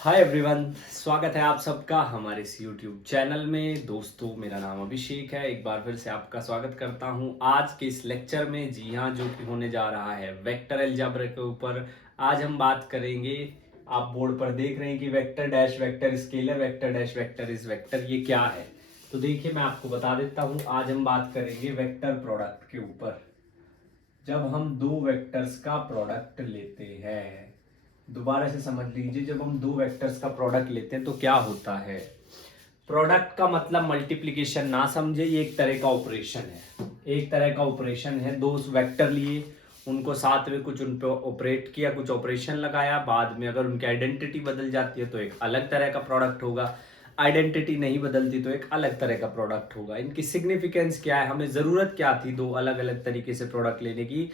Hi everyone, स्वागत है आप सबका हमारे इस यूट्यूब चैनल में। दोस्तों, मेरा नाम अभिषेक है। एक बार फिर से आपका स्वागत करता हूं आज के इस लेक्चर में। जी हां, जो कि होने जा रहा है वेक्टर अलजेब्रा के ऊपर। आज हम बात करेंगे, आप बोर्ड पर देख रहे हैं कि vector dash vector scalar vector dash vector is vector, ये क्या है। तो देखिए, मैं आपको बता देता हूँ। आज हम बात करेंगे वेक्टर प्रोडक्ट के ऊपर। जब हम दो वेक्टर्स का प्रोडक्ट लेते हैं, दोबारा से समझ लीजिए, जब हम दो वेक्टर्स का प्रोडक्ट लेते हैं तो क्या होता है। प्रोडक्ट का मतलब मल्टीप्लिकेशन ना समझे, ये एक तरह का ऑपरेशन है। एक तरह का ऑपरेशन है। दो वेक्टर लिए, उनको साथ में कुछ उन पे ऑपरेट किया, कुछ ऑपरेशन लगाया, बाद में अगर उनकी आइडेंटिटी बदल जाती है तो एक अलग तरह का प्रोडक्ट होगा। आइडेंटिटी नहीं बदलती तो एक अलग तरह का प्रोडक्ट होगा। इनकी सिग्निफिकेंस क्या है, हमें ज़रूरत क्या थी दो अलग अलग तरीके से प्रोडक्ट लेने की।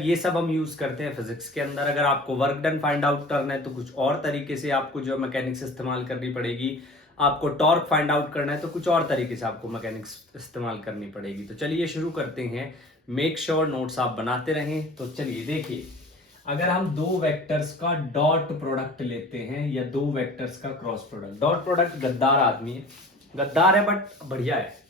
ये सब हम यूज़ करते हैं फिजिक्स के अंदर। अगर आपको वर्क डन फाइंड आउट करना है तो कुछ और तरीके से आपको जो मैकेनिक्स इस्तेमाल करनी पड़ेगी। आपको टॉर्क फाइंड आउट करना है तो कुछ और तरीके से आपको मैकेनिक्स इस्तेमाल करनी पड़ेगी। तो चलिए शुरू करते हैं। मेक श्योर नोट्स आप बनाते रहें। तो चलिए देखिए, अगर हम दो वेक्टर्स का डॉट प्रोडक्ट लेते हैं या दो वेक्टर्स का क्रॉस प्रोडक्ट। डॉट प्रोडक्ट गद्दार आदमी है, गद्दार है बट बढ़िया है।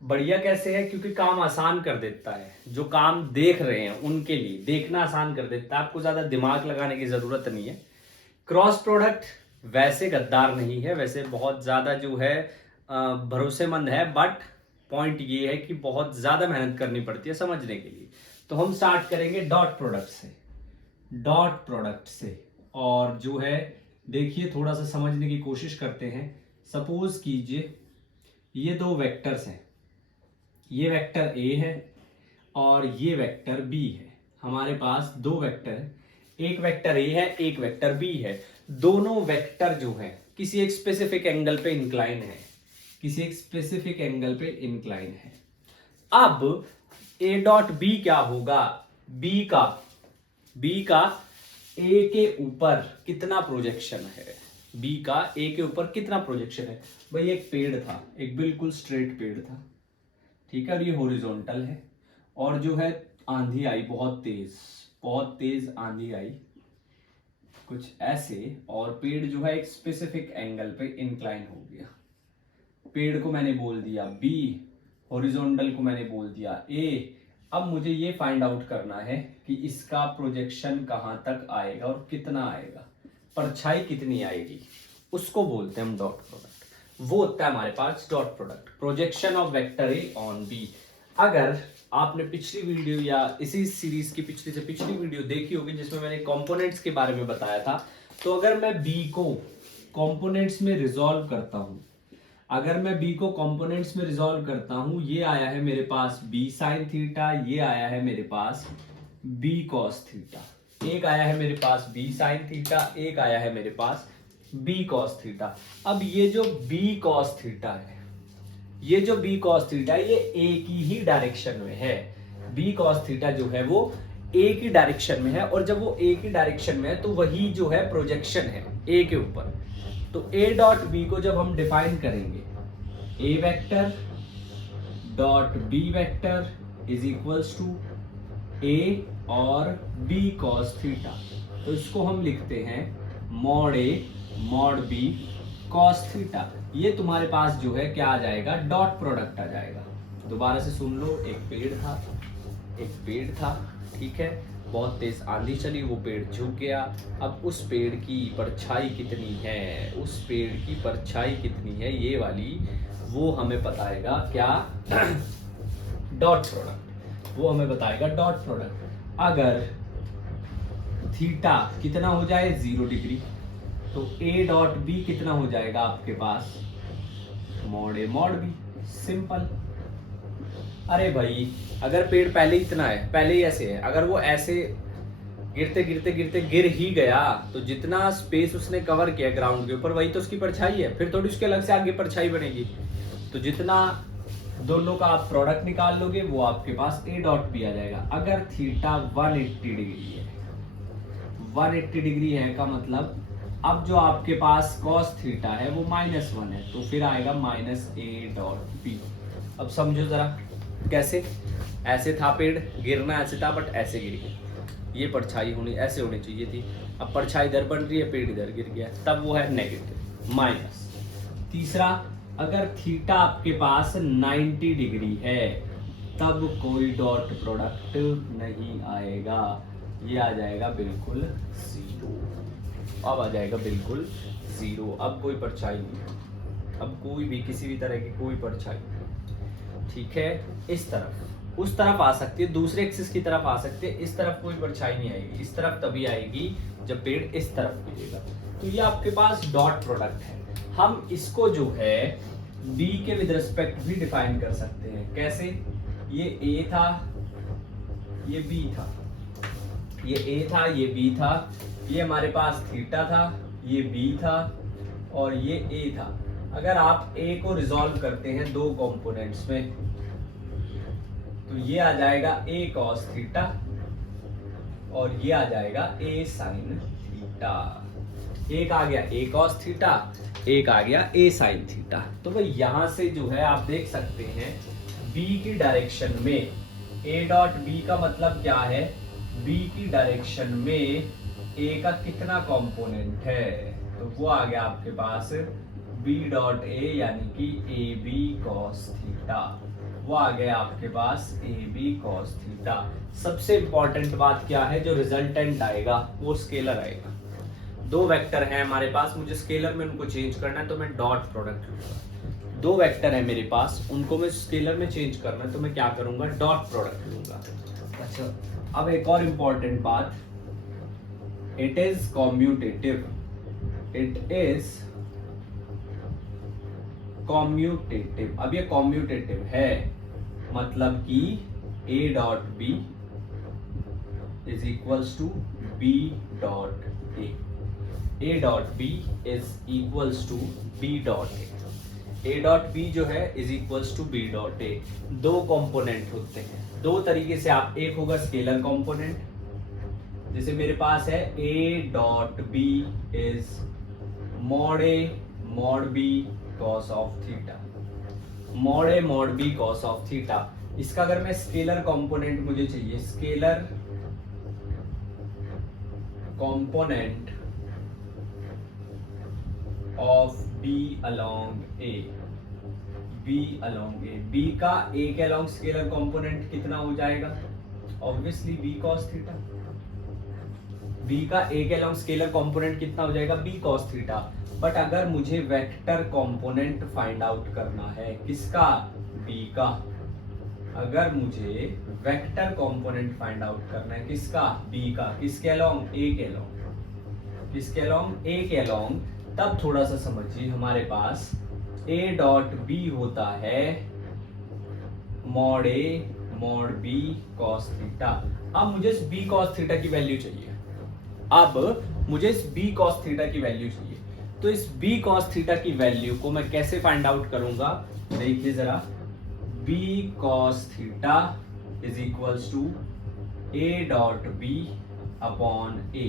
बढ़िया कैसे है? क्योंकि काम आसान कर देता है। जो काम देख रहे हैं उनके लिए देखना आसान कर देता है, आपको ज्यादा दिमाग लगाने की जरूरत नहीं है। क्रॉस प्रोडक्ट वैसे गद्दार नहीं है, वैसे बहुत ज्यादा जो है भरोसेमंद है, बट पॉइंट ये है कि बहुत ज्यादा मेहनत करनी पड़ती है समझने के लिए। तो हम स्टार्ट करेंगे डॉट प्रोडक्ट से। डॉट प्रोडक्ट से और जो है, देखिए थोड़ा सा समझने की कोशिश करते हैं। सपोज कीजिए ये दो वेक्टर्स हैं, ये वेक्टर ए है और ये वेक्टर बी है। हमारे पास दो वेक्टर है, एक वेक्टर ए है, एक वेक्टर बी है। दोनों वेक्टर जो है किसी एक स्पेसिफिक एंगल पे इंक्लाइन है, किसी एक स्पेसिफिक एंगल पे इंक्लाइन है। अब ए डॉट बी क्या होगा? बी का ए के ऊपर कितना प्रोजेक्शन है? बी का ए के ऊपर कितना प्रोजेक्शन है? भाई एक पेड़ था, एक बिल्कुल स्ट्रेट पेड़ था, ठीक है, और ये हॉरिजॉन्टल है। और जो है आंधी आई, बहुत तेज आंधी आई कुछ ऐसे, और पेड़ जो है एक स्पेसिफिक एंगल पे इंक्लाइन हो गया। पेड़ को मैंने बोल दिया बी, हॉरिजॉन्टल को मैंने बोल दिया ए। अब मुझे ये फाइंड आउट करना है कि इसका प्रोजेक्शन कहां तक आएगा और कितना आएगा, परछाई कितनी आएगी, उसको बोलते हैं हम डॉट प्रोडक्ट। वो होता है हमारे पास dot product, projection of vector A on B. अगर आपने पिछली वीडियो या इसी सीरीज की पिछली से पिछली वीडियो देखी होगी जिसमें मैंने कंपोनेंट्स के बारे में बताया था, तो अगर मैं बी को कंपोनेंट्स में रिजॉल्व करता हूं, अगर मैं बी को कंपोनेंट्स में रिजॉल्व करता हूं, ये आया है मेरे पास बी साइन थीटा, ये आया है मेरे पास बी कॉस थीटा। एक आया है मेरे पास बी साइन थीटा, एक आया है मेरे पास बी कॉस थीटा। अब ये जो बी कॉस थीटा है, ये जो बी कॉस थीटा है, ये ए की ही डायरेक्शन में है। बी कॉस थीटा जो है वो ए की डायरेक्शन में है, और जब वो ए की डायरेक्शन में है तो वही जो है प्रोजेक्शन है ए के ऊपर। तो ए डॉट बी को जब हम डिफाइन करेंगे, A vector dot B vector is equals to A और बी कॉस थीटा। तो इसको हम लिखते हैं mod A mod B cos theta. ये तुम्हारे पास जो है क्या आ जाएगा? डॉट प्रोडक्ट आ जाएगा। दोबारा से सुन लो, एक पेड़ था, ठीक है, बहुत तेज आंधी चली, वो पेड़ झुक गया। अब उस पेड़ की परछाई कितनी है, उस पेड़ की परछाई कितनी है, ये वाली, वो हमें बताएगा क्या? डॉट प्रोडक्ट, वो हमें बताएगा डॉट प्रोडक्ट। अगर थीटा कितना हो जाए? 0 डिग्री, तो ए डॉट बी कितना हो जाएगा आपके पास? Mod A mod B, simple. अरे भाई, अगर पेड़ पहले इतना है, पहले ही ऐसे है, अगर वो ऐसे गिरते गिरते गिरते गिर ही गया, तो जितना स्पेस उसने कवर किया ग्राउंड के ऊपर, वही तो उसकी परछाई है। फिर थोड़ी उसके अलग से आगे परछाई बनेगी। तो जितना दोनों का आप प्रोडक्ट निकाल लोगे, वो आपके पास ए डॉट बी आ जाएगा। अगर थीटा 180 डिग्री है, 180 डिग्री है का मतलब, अब जो आपके पास कॉस थीटा है वो -1 है, तो फिर आएगा माइनस ए डॉट बी। अब समझो जरा कैसे। ऐसे था पेड़, गिरना ऐसे था, बट ऐसे गिर गया। ये परछाई होनी ऐसे होनी चाहिए थी, अब परछाई इधर बन रही है, पेड़ इधर गिर गया, तब वो है नेगेटिव माइनस। तीसरा, अगर थीटा आपके पास 90 डिग्री है तब कोई डॉट प्रोडक्ट नहीं आएगा, ये आ जाएगा बिल्कुल जीरो। अब आ जाएगा बिल्कुल जीरो, अब कोई परछाई नहीं, अब कोई भी किसी भी तरह की कोई परछाई नहीं। ठीक है, इस तरफ उस तरफ आ सकती है, दूसरे एक्सिस की तरफ आ सकती है, इस तरफ कोई परछाई नहीं आएगी, इस तरफ तभी आएगी जब पेड़ इस तरफ गिरेगा। तो ये आपके पास डॉट प्रोडक्ट है। हम इसको जो है बी के विद रिस्पेक्ट भी डिफाइन कर सकते हैं। कैसे? ये ए था, ये बी था, ये ए था, ये बी था, ये हमारे पास थीटा था, ये बी था और ये ए था। अगर आप ए को रिजॉल्व करते हैं दो कंपोनेंट्स में तो ये आ जाएगा ए कॉस थीटा और ये आ जाएगा ए साइन थीटा। एक आ गया ए कॉस थीटा, एक आ गया ए साइन थीटा। तो भाई यहां से जो है आप देख सकते हैं बी की डायरेक्शन में ए डॉट बी का मतलब क्या है, बी की डायरेक्शन में ए का कितना कंपोनेंट है, तो वो आ गया आपके पास बी डॉट ए यानी कि ए बी कॉस थीटा। वो आ गया आपके पास ए बी कॉस थीटा। सबसे इंपॉर्टेंट बात क्या है, जो रिजल्टेंट आएगा वो स्केलर आएगा। दो वेक्टर हैं हमारे पास, मुझे स्केलर में उनको चेंज करना है तो मैं डॉट प्रोडक्ट लूंगा। दो वेक्टर है मेरे पास, उनको मैं स्केलर में चेंज करना है तो मैं क्या करूंगा, डॉट प्रोडक्ट लूंगा। अच्छा, अब एक और इंपॉर्टेंट बात, it is commutative, it is commutative. अब ये कॉम्यूटेटिव है मतलब कि A dot B is equals to B dot A, A dot B is equals to B dot A. A dot B जो है is equals to B dot A. दो component होते हैं, दो तरीके से आप, एक होगा स्केलर कंपोनेंट, जैसे मेरे पास है A dot B is mod A mod B cos of theta, mod A mod B cos of theta. इसका अगर मैं स्केलर कंपोनेंट मुझे चाहिए, scalar component of B along A, B along A, B का ए के along scalar component कितना हो जाएगा, obviously B cos theta. B का ए के अलोंग स्केलर कंपोनेंट कितना हो जाएगा, बी कॉस थीटा। बट अगर मुझे वेक्टर कंपोनेंट फाइंड आउट करना है, किसका, बी का, अगर मुझे वेक्टर कंपोनेंट फाइंड आउट करना है किसका, बी का, किसके अलोंग, ए के अलोंग, किसके अलोंग, ए के अलोंग, तब थोड़ा सा समझिए, हमारे पास ए डॉट बी होता है mod A mod B cos theta. अब मुझे इस बी कॉस थीटा की वैल्यू चाहिए, अब मुझे इस बी कॉस थीटा की वैल्यू चाहिए। तो इस बी कॉस थीटा की वैल्यू को मैं कैसे फाइंड आउट करूंगा, देखिए जरा, B cos theta is equals to A dot B upon A.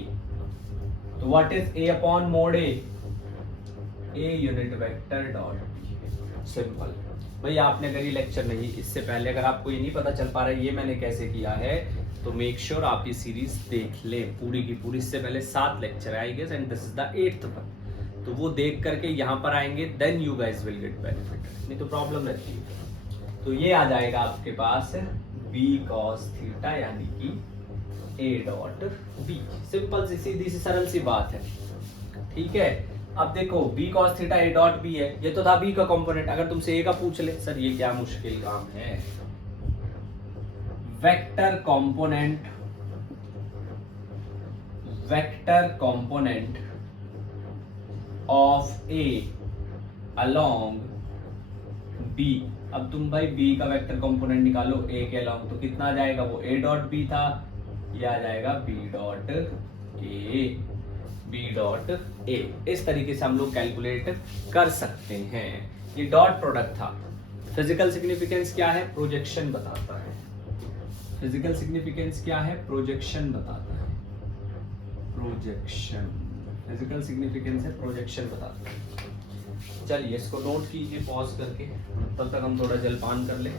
तो what is A upon mod A, A unit vector dot B. Simple. भाई आपने अगर ये लेक्चर नहीं, इससे पहले अगर आपको ये नहीं पता चल पा रहा है ये मैंने कैसे किया है, तो मेक श्योर आप ये सीरीज देख लें पूरी की पूरी। इससे पहले 7 लेक्चर आएंगे and this is the 8th one, तो वो देख करके यहाँ पर आएंगे, then you guys will get benefit, नहीं तो प्रॉब्लम रहती है। तो ये आ जाएगा आपके पास बी कॉस थीटा यानी कि ए डॉट बी। सिंपल सी सीधी सी सरल सी बात है, ठीक है। अब देखो B cos theta A dot B है, ये तो था बी का कंपोनेंट। अगर तुमसे ए का पूछ ले, सर ये क्या मुश्किल काम है, vector component of A along B. अब तुम भाई बी का वेक्टर कंपोनेंट निकालो ए के अलोंग, तो कितना आ जाएगा, वो ए डॉट बी था, ये आ जाएगा B dot A, B dot A. इस तरीके से हम लोग कैलकुलेट कर सकते हैं। ये डॉट प्रोडक्ट था। फिजिकल सिग्निफिकेंस क्या है, प्रोजेक्शन बताता है। फिजिकल सिग्निफिकेंस क्या है, प्रोजेक्शन बताता है, प्रोजेक्शन। फिजिकल सिग्निफिकेंस है, प्रोजेक्शन बताता है। चलिए इसको नोट कीजिए पॉज करके, तब तक हम थोड़ा जलपान कर लें।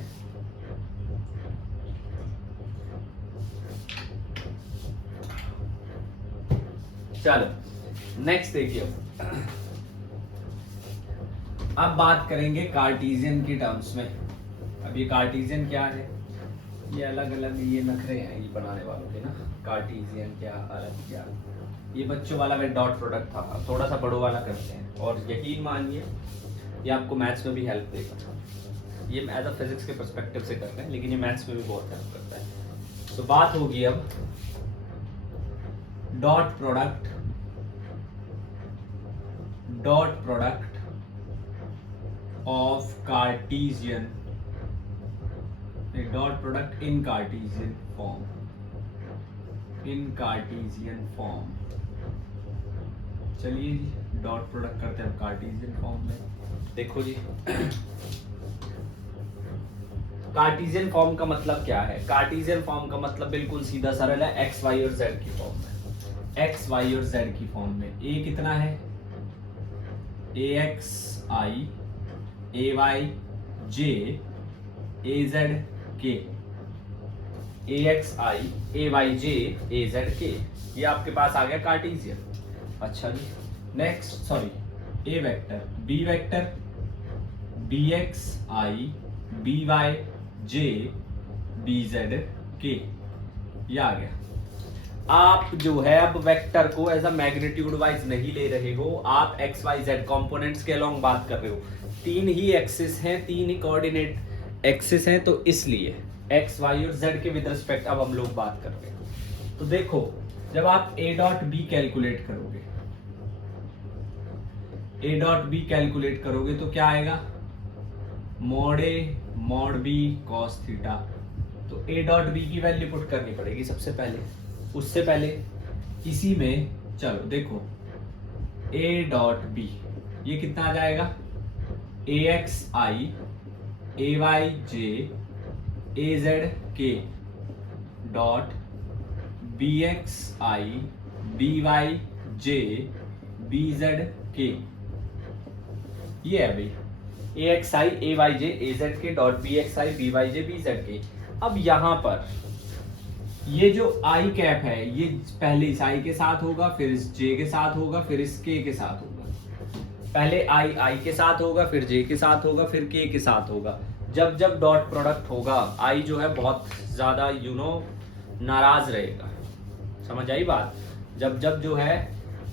चलो नेक्स्ट देखिए, अब बात करेंगे कार्टेशियन की टर्म्स में। अब ये कार्टेशियन क्या है, ये अलग अलग ये नखरे हैं ये बनाने वालों के ना, कार्टेशियन क्या अलग क्या, ये बच्चों वाला में डॉट प्रोडक्ट था, अब थोड़ा सा बड़ों वाला करते हैं। और यकीन मानिए ये आपको मैथ्स में भी हेल्प देगा, ये एज अ फिजिक्स के पर्सपेक्टिव से करते हैं लेकिन ये मैथ्स में भी बहुत हेल्प करता है। तो बात होगी अब dot product of Cartesian, dot product in Cartesian form, चलिए जी डॉट प्रोडक्ट करते हैं कार्टेशियन फॉर्म में। देखो जी कार्टेशियन फॉर्म का मतलब क्या है, कार्टेशियन फॉर्म का मतलब बिल्कुल सीधा सरल है, एक्स वाई और जेड की फॉर्म में, एक्स वाई और जेड की फॉर्म में। ए कितना है, A X I A Y J A Z K, A X I A Y J A Z K, ये आपके पास आ गया कार्टेशियन। अच्छा जी next, sorry A vector, B vector B X I B Y J B Z K, ये आ गया। आप जो है अब वेक्टर को एज अ मैग्नीट्यूड वाइज नहीं ले रहे हो, आप एक्स वाई जेड कंपोनेंट्स के अलोंग बात कर रहे हो। तीन ही एक्सिस हैं, तीन ही कोऑर्डिनेट एक्सिस हैं, तो इसलिए एक्स वाई और जेड के विद रिस्पेक्ट अब हम लोग बात कर रहे हैं। तो देखो जब आप ए डॉट बी कैलकुलेट करोगे, ए डॉट बी कैलकुलेट करोगे तो क्या आएगा, mod A mod B cos theta. तो ए डॉट बी की वैल्यू पुट करनी पड़ेगी सबसे पहले, उससे पहले इसी में चलो देखो ए डॉट बी ये कितना आ जाएगा, A X I A Y J A Z K dot B X I B Y J B Z K, ये है भाई A X I A Y J A Z K dot B X I B Y J B Z K. अब यहां पर ये जो आई cap है ये पहले इस आई के साथ होगा, फिर इस जे के साथ होगा, फिर इस के साथ होगा। पहले आई के साथ होगा, फिर जे के साथ होगा, फिर के साथ होगा। जब जब डॉट प्रोडक्ट होगा आई जो है बहुत ज्यादा नाराज रहेगा, समझ आई बात। जब जब जो है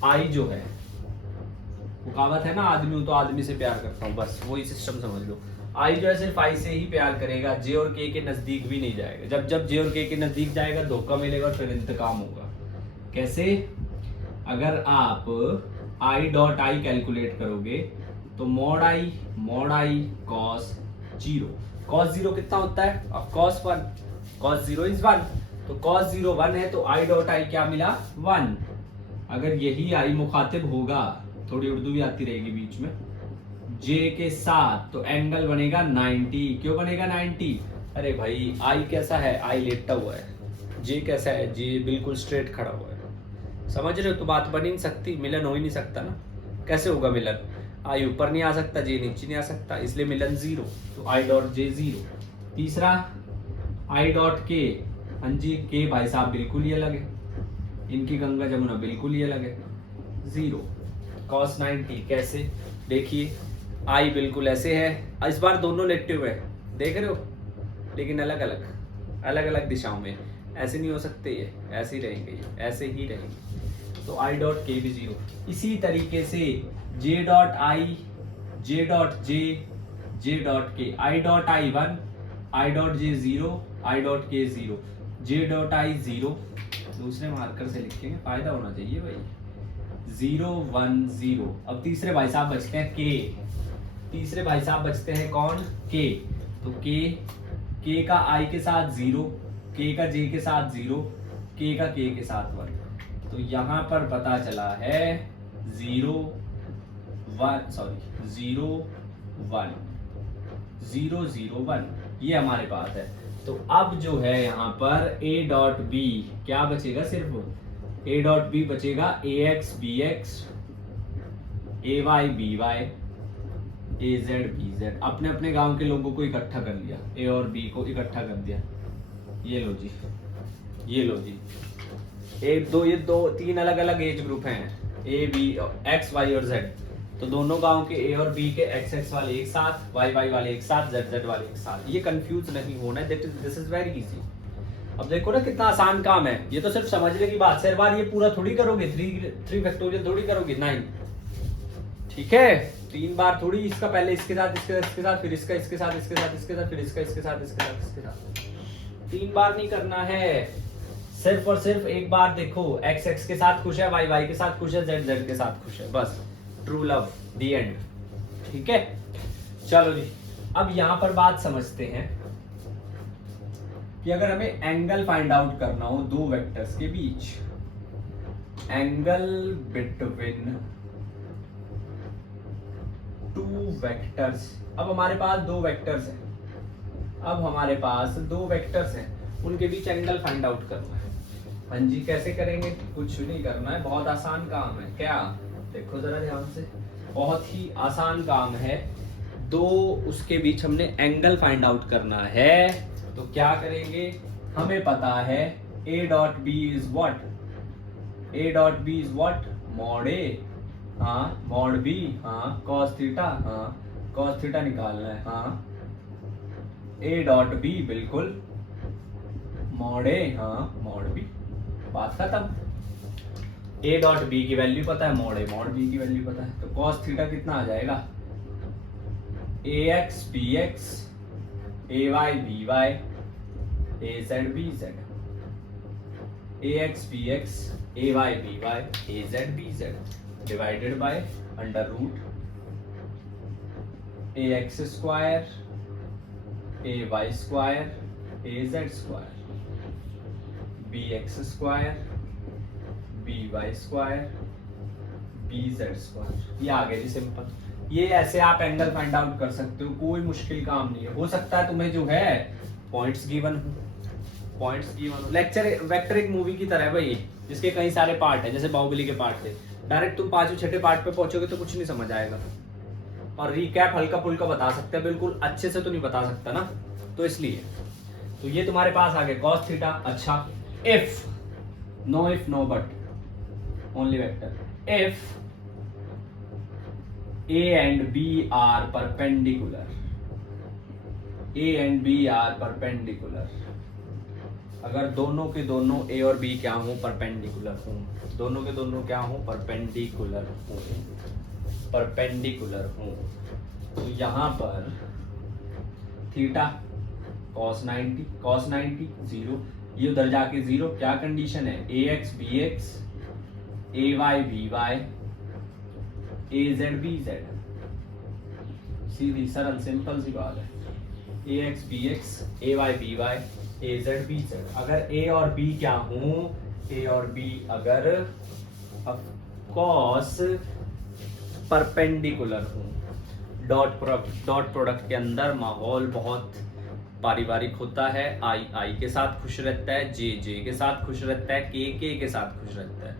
आई जो है, वो कहावत है ना आदमी हूं तो आदमी से प्यार करता हूं, बस वही सिस्टम समझ लो। आई जो है सिर्फ आई से ही प्यार करेगा, जे और के नजदीक भी नहीं जाएगा। जब जब जे और के नजदीक जाएगा धोखा मिलेगा और फिर इंतकाम होगा। कैसे, अगर आप आई डॉट आई कैलकुलेट करोगे तो mod I cos zero, cos zero कितना होता है, अब cos one, cos zero is one, तो कॉस जीरो वन है तो आई डॉट आई क्या मिला, वन। अगर यही आई मुखातिब होगा, थोड़ी उर्दू भी आती रहेगी बीच में, जे के साथ, तो एंगल बनेगा 90। क्यों बनेगा 90, अरे भाई आई कैसा है, आई लेटा हुआ है, जे कैसा है, जे बिल्कुल स्ट्रेट खड़ा हुआ है, समझ रहे हो। तो बात बन ही नहीं सकती, मिलन हो ही नहीं सकता ना। कैसे होगा मिलन, आई ऊपर नहीं आ सकता, जे नीचे नहीं आ सकता, इसलिए मिलन जीरो, तो आई डॉट जे जीरो। तीसरा आई डॉट के, हाँ जी के भाई साहब बिल्कुल ही अलग है, इनकी गंगा जमुना बिल्कुल ही अलग है, जीरो। cos 90 कैसे, देखिए आई बिल्कुल ऐसे है, इस बार दोनों नेगेटिव है, देख रहे हो, लेकिन अलग अलग दिशाओं में, ऐसे नहीं हो सकते, ये ऐसे ही रहेंगे, ये ऐसे ही रहेंगे। तो आई डॉट के भी जीरो। इसी तरीके से J dot I, J dot J dot K, I dot I one, I dot J zero, I dot K zero, J dot I zero, दूसरे मार्कर से लिखेंगे, फायदा होना चाहिए भाई, 0 1 0। अब तीसरे भाई साहब बचते हैं के, तीसरे भाई साहब बचते हैं कौन, के। तो के का आई के साथ 0, के का जे के साथ 0, के का के साथ 1। तो यहां पर पता चला है 0 1 0 1 0 0 1, ये हमारे पास है। तो अब जो है यहाँ पर ए डॉट बी क्या बचेगा, सिर्फ ए डॉट बी बचेगा, ए एक्स बी एक्स, ए वाई बी वाई, ए जेड बी जेड। अपने अपने गांव के लोगों को इकट्ठा कर लिया, ए और बी को इकट्ठा कर दिया, ये लो जी, ये लो जी। एक दो ये दो तीन अलग अलग एज ग्रुप हैं, ए बी एक्स वाई और जेड। तो दोनों गांव के ए और बी के एक्स एक्स वाले एक साथ, वाई वाई वाले एक साथ, जेड जेड वाले एक साथ। ये कंफ्यूज नहीं होना है, दिस इज वेरी इजी। अब देखो ना कितना आसान काम है, ये तो सिर्फ समझने की बात है। हर बार ये पूरा थोड़ी करोगे, थ्री फैक्टोरियल थोड़ी करोगे 9, ठीक है। 3 बार थोड़ी, इसका पहले इसके साथ इसके साथ फिर इसका इसके साथ इसके साथ इसके साथ फिर इसका इसके साथ इसके साथ इसके साथ 3 बार नहीं करना है, सिर्फ और सिर्फ एक बार। देखो एक्स एक्स के साथ खुश है, वाई वाई के साथ खुश है, जेड जेड के साथ खुश है, बस ट्रू लव दी एंड। ठीक है, चलो जी अब यहां पर बात समझते हैं कि अगर हमें एंगल फाइंड आउट करना हो दो वेक्टर्स के बीच, एंगल बिटवीन टू वेक्टर्स। अब हमारे पास दो वेक्टर्स हैं, उनके बीच एंगल फाइंड आउट करना है। हाँ जी, कैसे करेंगे? कुछ नहीं करना है, बहुत आसान काम है। क्या? देखो जरा ध्यान से, बहुत ही आसान काम है। दो उसके बीच हमने एंगल फाइंड आउट करना है, तो क्या करेंगे? हमें पता है A dot B is what, mod A, हाँ मॉड बी, हाँ कॉस थीटा, हाँ कॉस थीटा निकालना है, हाँ A डॉट बी बिल्कुल मॉड ए, हाँ मॉड बी, बात खत्म। A डॉट बी की वैल्यू पता है, मॉड ए मॉड बी की वैल्यू पता है, तो कॉस थीटा कितना आ जाएगा? AX BX AY BY AZ BZ, AX BX AY BY AZ BZ divided by under root AX square AY square AZ square BX square BY square BZ square। ये आ गया जी simple. ये ऐसे आप angle find out कर सकते हो, कोई मुश्किल काम नहीं है। हो सकता है तुम्हें जो है पॉइंट्स गिवन हो। लेक्चर वेक्टर एक मूवी की तरह है भाई, जिसके कई सारे पार्ट हैं, जैसे बाहुबली के पार्ट थे। डायरेक्ट तुम 5वें 6ठे पार्ट पे पहुंचोगे तो कुछ नहीं समझ आएगा, और रिकैप हल्का फुल्का बता सकते हैं, बिल्कुल अच्छे से तो नहीं बता सकता ना, तो इसलिए। तो ये तुम्हारे पास आ गया कॉस थीटा। अच्छा, if no but only vector, if A and B are perpendicular, अगर दोनों के दोनों A और B क्या हो? परपेंडिकुलर हो। दोनों के दोनों क्या हो? परपेंडिकुलर हो। तो यहां पर थीटा cos 90 0, ये उधर जाके 0। क्या कंडीशन है? AX BX AY BY AZ BZ, सीधी सरल सिंपल सी बात है। AX BX AY BY AZ BZ। अगर A और B क्या हो? A और B अगर ऑफ कोर्स परपेंडिकुलर हो। डॉट प्रोडक्ट के अंदर माहौल बहुत पारिवारिक होता है। आई के साथ खुश रहता है, जे के साथ खुश रहता है, के के साथ खुश रहता है।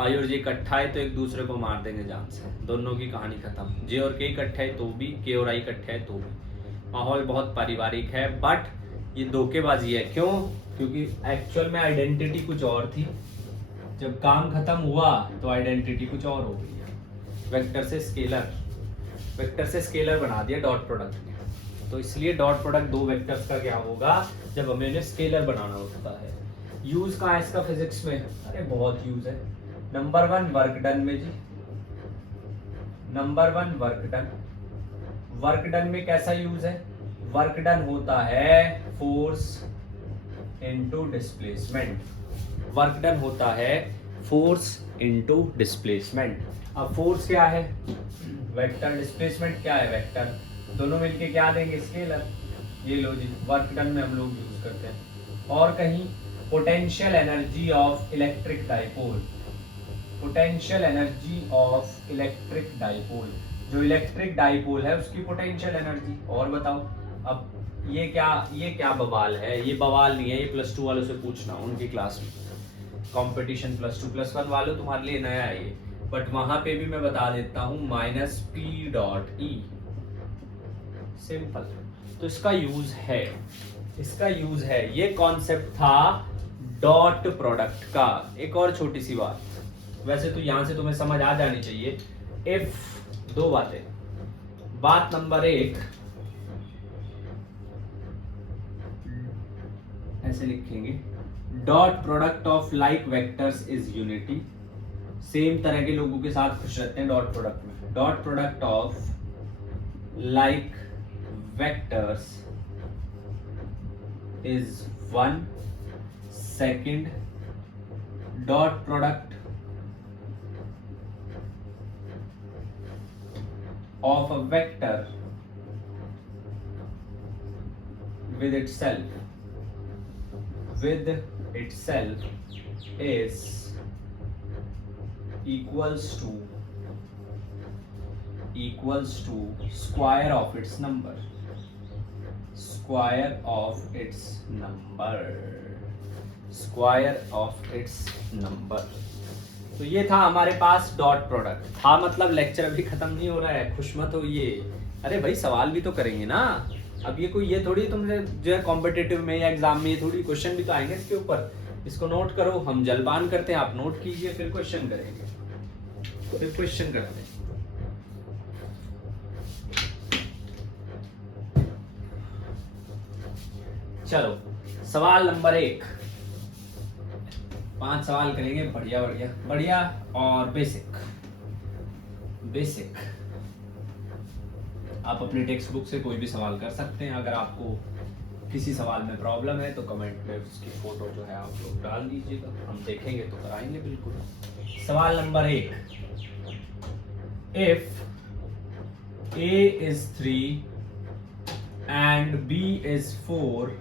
आई और जे इकट्ठा है तो एक दूसरे को मार देंगे जान से, दोनों की कहानी खत्म। जे और के इकट्ठा है तो भी, के और आई इकट्ठा है तो भी। माहौल बहुत पारिवारिक है, बट ये धोखेबाजी है। क्यों? क्योंकि एक्चुअल में आइडेंटिटी कुछ और थी, जब काम खत्म हुआ तो आइडेंटिटी कुछ और हो गई है। वेक्टर से स्केलर बना दिया डॉट प्रोडक्ट ने। तो इसलिए डॉट प्रोडक्ट दो वेक्टर्स का क्या होगा जब हमें इन्हें स्केलर बनाना होता है। यूज कहाँ है इसका फिजिक्स में? अरे बहुत यूज है। नंबर 1 वर्क डन में जी, नंबर 1 वर्क डन में कैसा यूज है? वर्क डन होता है force into displacement. Work done होता है फोर्स इनटू डिस्प्लेसमेंट। अब फोर्स क्या है? वेक्टर। डिस्प्लेसमेंट क्या है? वेक्टर। दोनों मिलके क्या देंगे? स्केलर। ये लो जी, वर्क डन में हम लोग यूज करते हैं। और कहीं potential energy of electric dipole, जो इलेक्ट्रिक डाइपोल है उसकी पोटेंशियल एनर्जी। और बताओ अब ये क्या बवाल है? ये बवाल नहीं है, ये +2 वालों से पूछना उनकी क्लास में। कंपटीशन +2 +1 वालों तुम्हारे लिए नया है ये, बट वहां पे भी मैं बता देता हूं -P.E। सिंपल। तो इसका यूज है, ये कॉन्सेप्ट था डॉट प्रोडक्ट का एक और छोटी सी बात, वैसे तो यहां से तुम्हें समझ आ जानी चाहिए। इफ दो बातें, बात नंबर एक, ऐसे लिखेंगे dot product of like vectors is unity. Same तरह के लोगों के साथ खुश रहते हैं डॉट प्रोडक्ट में। Dot product of like vectors is 1। Second, dot product of a vector with itself is equals to square of its number, square of its number। तो ये था हमारे पास डॉट प्रोडक्ट था, मतलब लेक्चर अभी खत्म नहीं हो रहा है, खुश मत होइए। अरे भाई सवाल भी तो करेंगे ना, अब ये कोई ये थोड़ी तुमने जो है कॉम्पिटिटिव में या एग्जाम में ये थोड़ी क्वेश्चन भी तो आएंगे इसके ऊपर। इसको नोट करो, हम जलपान करते हैं, आप नोट कीजिए, फिर क्वेश्चन करेंगे, फिर क्वेश्चन करते हैं। चलो सवाल नंबर 1, 5 सवाल करेंगे, बढ़िया बढ़िया बढ़िया और बेसिक। आप अपनी टेक्स्ट बुक से कोई भी सवाल कर सकते हैं। अगर आपको किसी सवाल में प्रॉब्लम है तो कमेंट में उसकी फोटो जो है आप लोग डाल दीजिएगा, हम देखेंगे तो कराएंगे बिल्कुल। सवाल number 1, if A is 3 and B is 4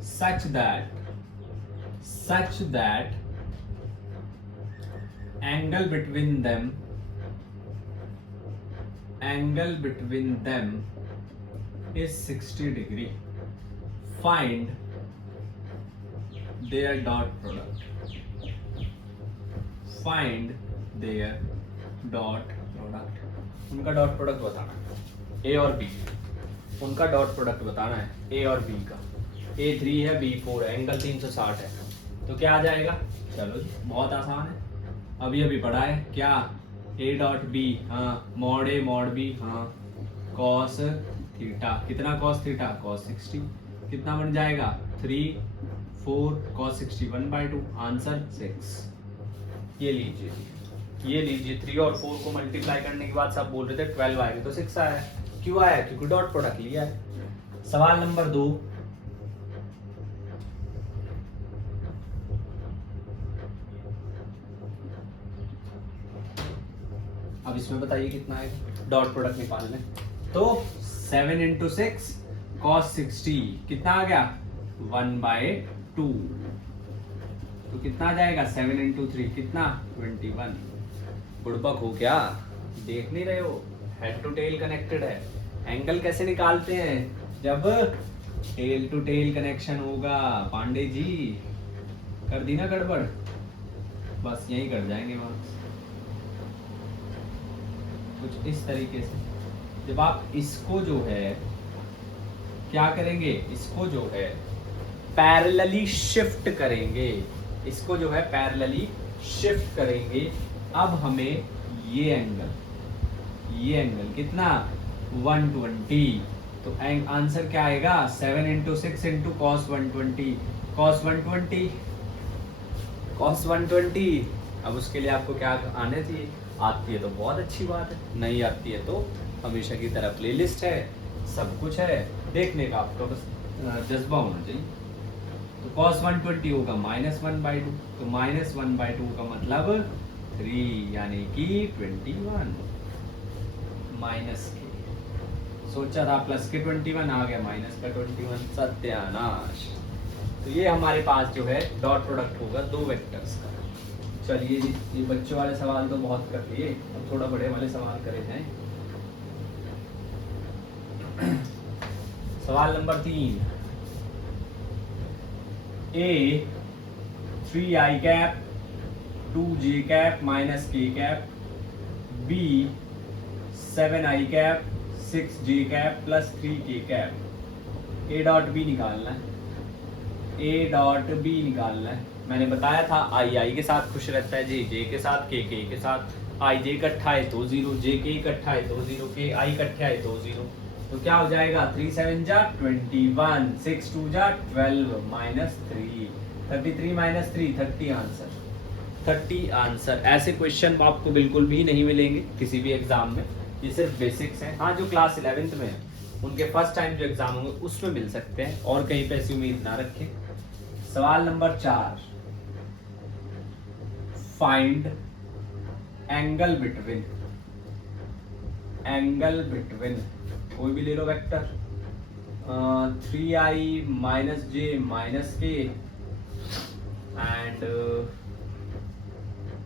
such that angle between them is 60 degree, find their dot product। उनका डॉट प्रोडक्ट बताना है, ए और बी, उनका डॉट प्रोडक्ट बताना है ए और बी का। ए 3 है, बी 4 है, एंगल 360 है, तो क्या आ जाएगा? चलो जी बहुत आसान है, अभी पढ़ा है क्या, ए डॉट बी, हाँ मॉड ए मॉड बी, हाँ कॉस थीटा, कितना कॉस थीटा, कॉस 60, कितना बन जाएगा 3 4 कॉस 60 1/2, आंसर 6। ये लीजिए 3 और 4 को मल्टीप्लाई करने के बाद सब बोल रहे थे 12 आएगा, तो 6 आया। क्यों आया? क्योंकि डॉट प्रोडक्ट लिया है। सवाल नंबर 2, अब इसमें बताइए कितना आएगा, डॉट प्रोडक्ट निकालना है। तो 7 × 6 cos 60 कितना आ गया 1/2, तो कितना आ जाएगा 7 × 3 कितना 21। बुड़बक हो क्या, देख नहीं रहे हो? हेड टू टेल कनेक्टेड है। एंगल कैसे निकालते हैं? जब टेल टू टेल कनेक्शन होगा। पांडे जी कर दी ना गड़बड़, बस यही कर जाएंगे मार्क्स कुछ इस तरीके से। जब आप इसको जो है क्या करेंगे, इसको जो है पैरेलली शिफ्ट करेंगे, इसको जो है पैरेलली शिफ्ट करेंगे। अब हमें ये एंगल कितना 120, तो आंसर क्या आएगा 7 × 6 × cos 120, cos 120। अब उसके लिए आपको क्या आने चाहिए, आती है तो बहुत अच्छी बात है, नहीं आती है तो हमेशा की तरह प्लेलिस्ट है, सब कुछ है, देखने का आपको बस जज्बा होना चाहिए। तो cos 120 होगा -1/2, तो -1/2 का मतलब 3 यानी कि 21 माइनस के, सोचा था प्लस के 21 आ गया माइनस का 21, सत्यानाश। तो ये हमारे पास जो है डॉट प्रोडक्ट होगा दो वेक्टर्स का। चलिए जी, ये बच्चों वाले सवाल तो बहुत कर लिए, अब थोड़ा बड़े वाले सवाल करे जाएं। सवाल number 3, A 3i cap 2j cap minus k cap, B 7i cap 6j cap plus 3k cap. A dot B निकालना है। ए डॉट बी निकालना है। मैंने बताया था आई आई के साथ खुश रहता है, जे जे के साथ, के के साथ। आई जे इकट्ठा है तो 0, जे के इकट्ठा है तो 0, के आई इकट्ठा है तो 0। तो क्या हो जाएगा 3 7 जा 21, 6 2 जा 12 माइनस 3, 33 माइनस 3 30 आंसर। 30 आंसर। ऐसे क्वेश्चन आपको बिल्कुल भी नहीं मिलेंगे किसी भी एग्जाम में, ये सिर्फ बेसिक्स हैं। हाँ, जो क्लास 11th में है उनके फर्स्ट टाइम जो एग्जाम होंगे उसमें मिल सकते हैं, और कहीं पे ऐसी उम्मीद ना रखें। सवाल number 4, find angle between, angle between कोई भी ले लो वेक्टर, 3i माइनस जे माइनस के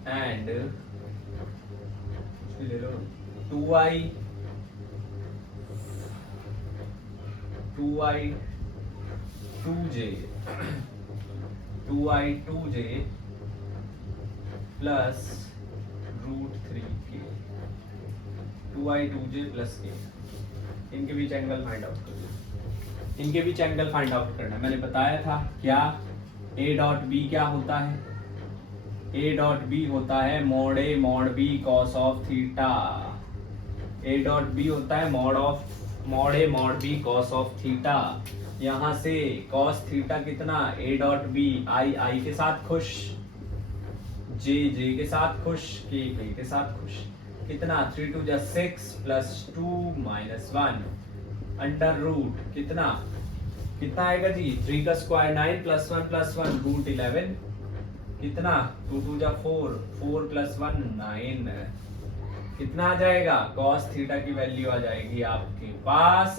एंड ले लो 2i 2i 2j plus √3k, 2i 2j plus k। इनके बीच एंगल फाइंड आउट कर लो, इनके बीच एंगल फाइंड आउट करना है। मैंने बताया था क्या a डॉट बी क्या होता है, a डॉट बी होता है mod a mod b cos of theta. a dot B होता है mod a mod b cos of theta. यहाँ से cos थीटा कितना, a डॉट बी आई आई के साथ खुश, जे जे के साथ खुश, के के साथ खुश। कितना 3 2 जा 6 प्लस 2 माइनस 1 अंडर रूट कितना आएगा जी 3 का स्क्वायर 9 प्लस 1 रूट 11 कितना 2 2 जा 4 प्लस 1 9 कितना आ जाएगा cos थीटा की वैल्यू आ जाएगी आपके पास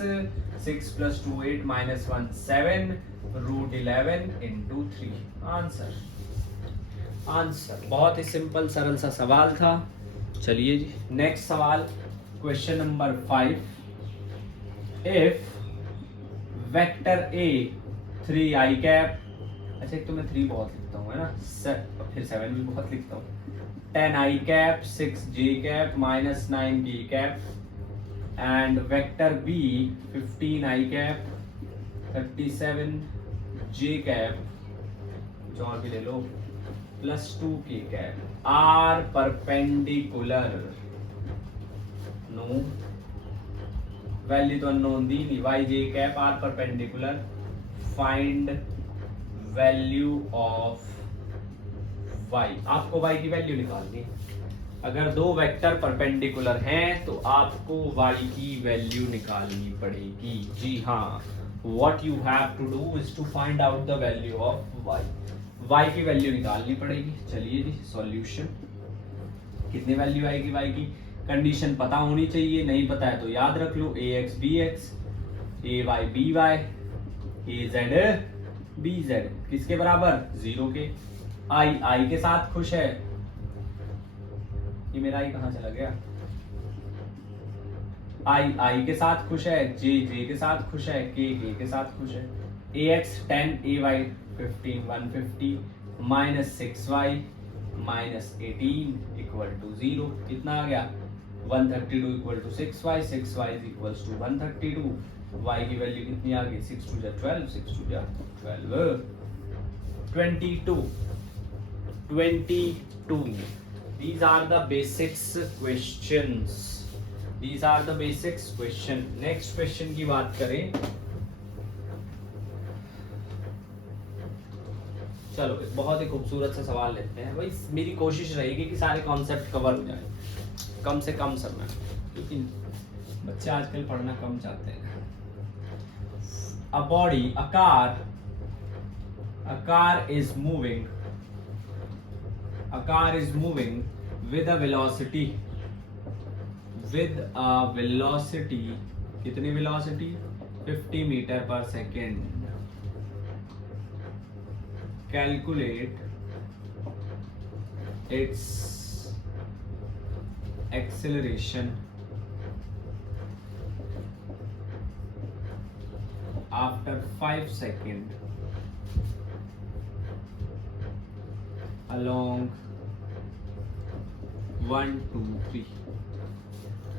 6 plus 2 8 minus 1 7 root 11 into 3। Answer बहुत ही सिंपल सरल सा सवाल था। चलिए जी नेक्स्ट सवाल, question number 5, if vector A 3i cap, अच्छा एक तो मैं 3 बहुत लिखता हूँ है ना, फिर 7 भी बहुत लिखता हूँ, 10i cap 6j cap minus 9k cap and vector B 15i cap 37j cap, जो भी ले लो plus 2k cap are perpendicular, no value तो अननोन दी नहीं, Y J cap are perpendicular, find value of Y. आपको Y की value निकालनी है। अगर दो वेक्टर परपेंडिकुलर हैं तो आपको वाई की वैल्यू निकालनी पड़ेगी। जी हाँ, what you have to do is to find out the value of Y. y की वैल्यू निकालनी पड़ेगी। चलिए जी सॉल्यूशन, कितनी वैल्यू आएगी y की, कंडीशन पता होनी चाहिए, नहीं पता है तो याद रख लो ax bx ay by az bz किसके बराबर 0 के। i के साथ खुश है, ये मेरा i कहाँ चला गया, i के साथ खुश है, j के साथ खुश है, k के साथ खुश है। ax 10 ay 15 150 minus 6y minus 18 equal to 0। कितना आ गया 132 equal to 6y, 6y is equal to 132। y की वैल्यू कितनी आ गई 6 2 जा 12, 6 2 जा 12 22। These are the basics questions, these are the basics question। Next question की बात करें, चलो बहुत ही खूबसूरत सा सवाल लेते हैं। भाई मेरी कोशिश रहेगी कि सारे कॉन्सेप्ट कवर हो जाए कम से कम समय, क्योंकि बच्चे आजकल पढ़ना कम चाहते हैं। A body, a car is moving with a velocity, कितनी वेलोसिटी 50 मीटर पर second. Calculate its acceleration after 5 seconds along 1 2 3।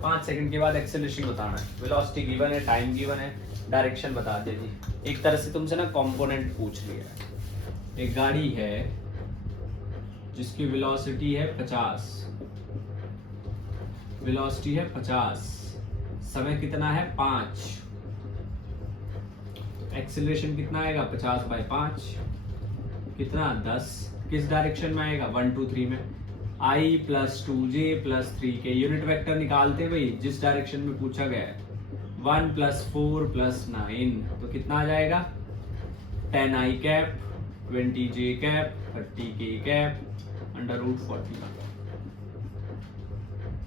5 second के बाद एक्सेलरेशन बताना है, वेलोसिटी गिवन है, टाइम गिवन है, डायरेक्शन बता दे जी। एक तरह से तुमसे ना कंपोनेंट पूछ लिया है। एक गाड़ी है जिसकी वेलोसिटी है 50, वेलोसिटी है 50, समय कितना है 5, तो एक्सेलरेशन कितना आएगा 50/5 कितना 10, किस डायरेक्शन में आएगा 1 2 3 में, i + 2j + 3k unit vector निकालते भाई जिस डायरेक्शन में पूछा गया है, 1 + 4 + 9 तो कितना आ जाएगा 10i cap 20j cap 30k cap √40,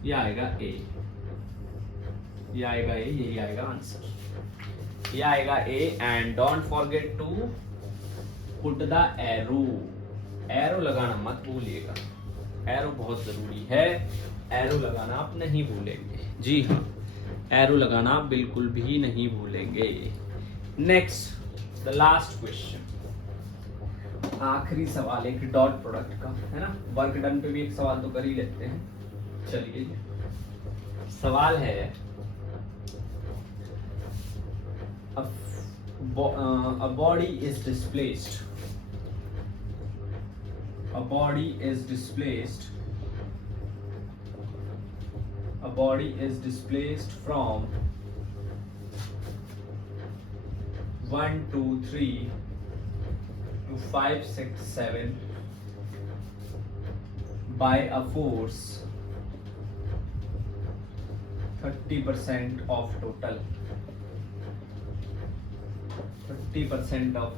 ये आएगा ए, ये आएगा ए, यही आएगा आंसर, ये आएगा A. And don't forget to put the arrow, arrow लगाना मत भूलिएगा, एरो बहुत जरूरी है, एरो लगाना आप नहीं भूलेंगे, जी हाँ एरो लगाना आप बिल्कुल भी नहीं भूलेंगे। नेक्स्ट द लास्ट क्वेश्चन, आखिरी सवाल एक डॉट प्रोडक्ट का है ना, वर्क डन पे भी एक सवाल तो कर ही लेते हैं। चलिए सवाल है a body is displaced, a body is displaced, a body is displaced from 1 2 3 to 5 6 7 by a force 30% of total, 30% of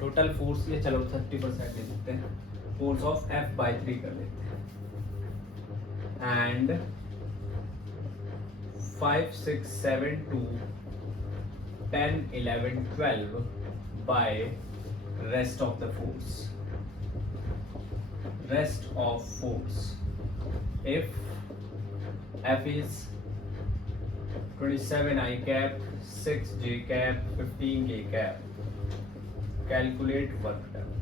total force, ये चलो 30% ले लेते हैं, फोर्स ऑफ F/3 कर लेते हैं, and 5 6 7 2 10 11 12 by rest of the force, rest of force, if F is 27i cap 6j cap 15k cap, calculate work done,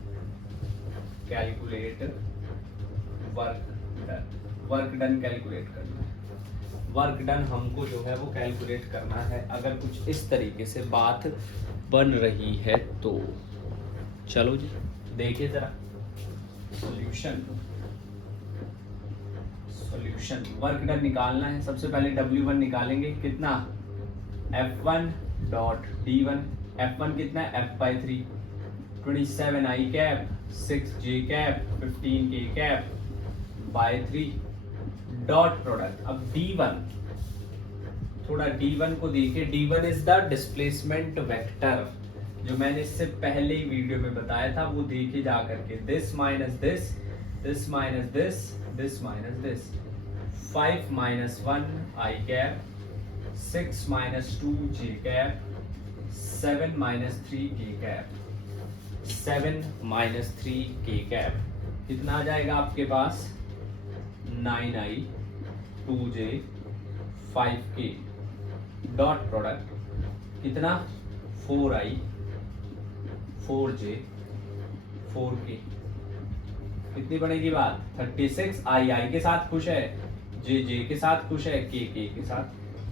calculate work done, work done calculate करना है, वर्क डन हमको जो है वो calculate करना है, अगर कुछ इस तरीके से बात बन रही है तो चलो जी देखिए जरा सॉल्यूशन, सॉल्यूशन वर्क डन निकालना है। सबसे पहले W1 निकालेंगे, कितना F1 डॉट D1, F1 कितना है F/3 27i cap 6j cap 15k cap by 3 dot product. अब D1, थोड़ा D1 को देखिए, D1 is the displacement vector, जो मैंने इससे पहले ही वीडियो में बताया था वो देखिए जा करके, this minus this, this minus this, this minus this, 5 minus 1 I cap, 6 minus 2 J cap, 7 minus 3 K cap, 7 minus 3 K cap, कितना आ जाएगा आपके पास 9i 2j 5k dot product कितना 4i 4j 4k, कितनी बनेगी बात 36, i के साथ खुश है, j के साथ खुश है, k के साथ,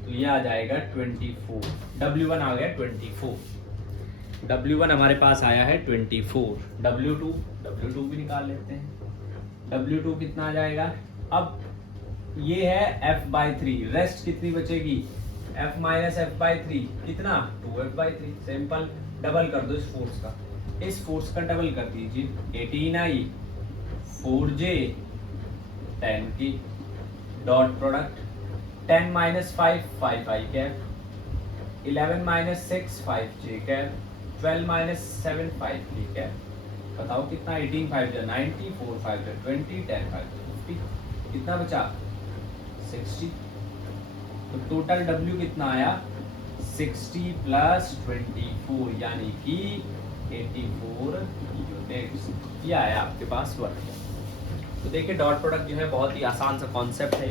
तो ये आ जाएगा 24, W1 आ गया 24, W1 हमारे पास आया है 24, W2 भी निकाल लेते हैं, W2 कितना आ जाएगा, अब ये है F/3, रेस्ट कितनी बचेगी F माइनस F/3 कितना 2F/3, सिंपल, डबल कर दो इस फोर्स का, इस फोर्स का डबल कर दीजिए 18i 4j 10k dot product, 10 minus 5 5i cap, 11 minus 6 5j cap, 12 minus 7 5k cap, बताओ कितना 18 5 90, 4 5 20, 10 5 50, कितना बचा 60, तो टोटल W कितना आया 60 प्लस 24 यानी कि 84 यूनिट्स, ये आया आपके पास वर्क। तो देखिए डॉट प्रोडक्ट जो है बहुत ही आसान सा कॉन्सेप्ट है,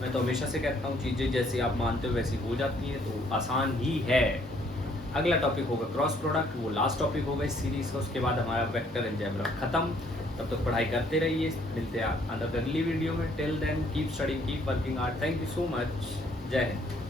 मैं तो हमेशा से कहता हूँ चीज़ें जैसे आप मानते हो वैसी हो जाती हैं, तो आसान ही है। अगला टॉपिक होगा क्रॉस प्रोडक्ट, वो लास्ट टॉपिक होगा इस सीरीज़ का, उसके बाद हमारा वेक्टर एंड अलजेब्रा खत्म। तब तक पढ़ाई करते रहिए, मिलते हैं अंदर अगली वीडियो में। Till then keep studying, keep working hard. Thank you so much, Jai Hind.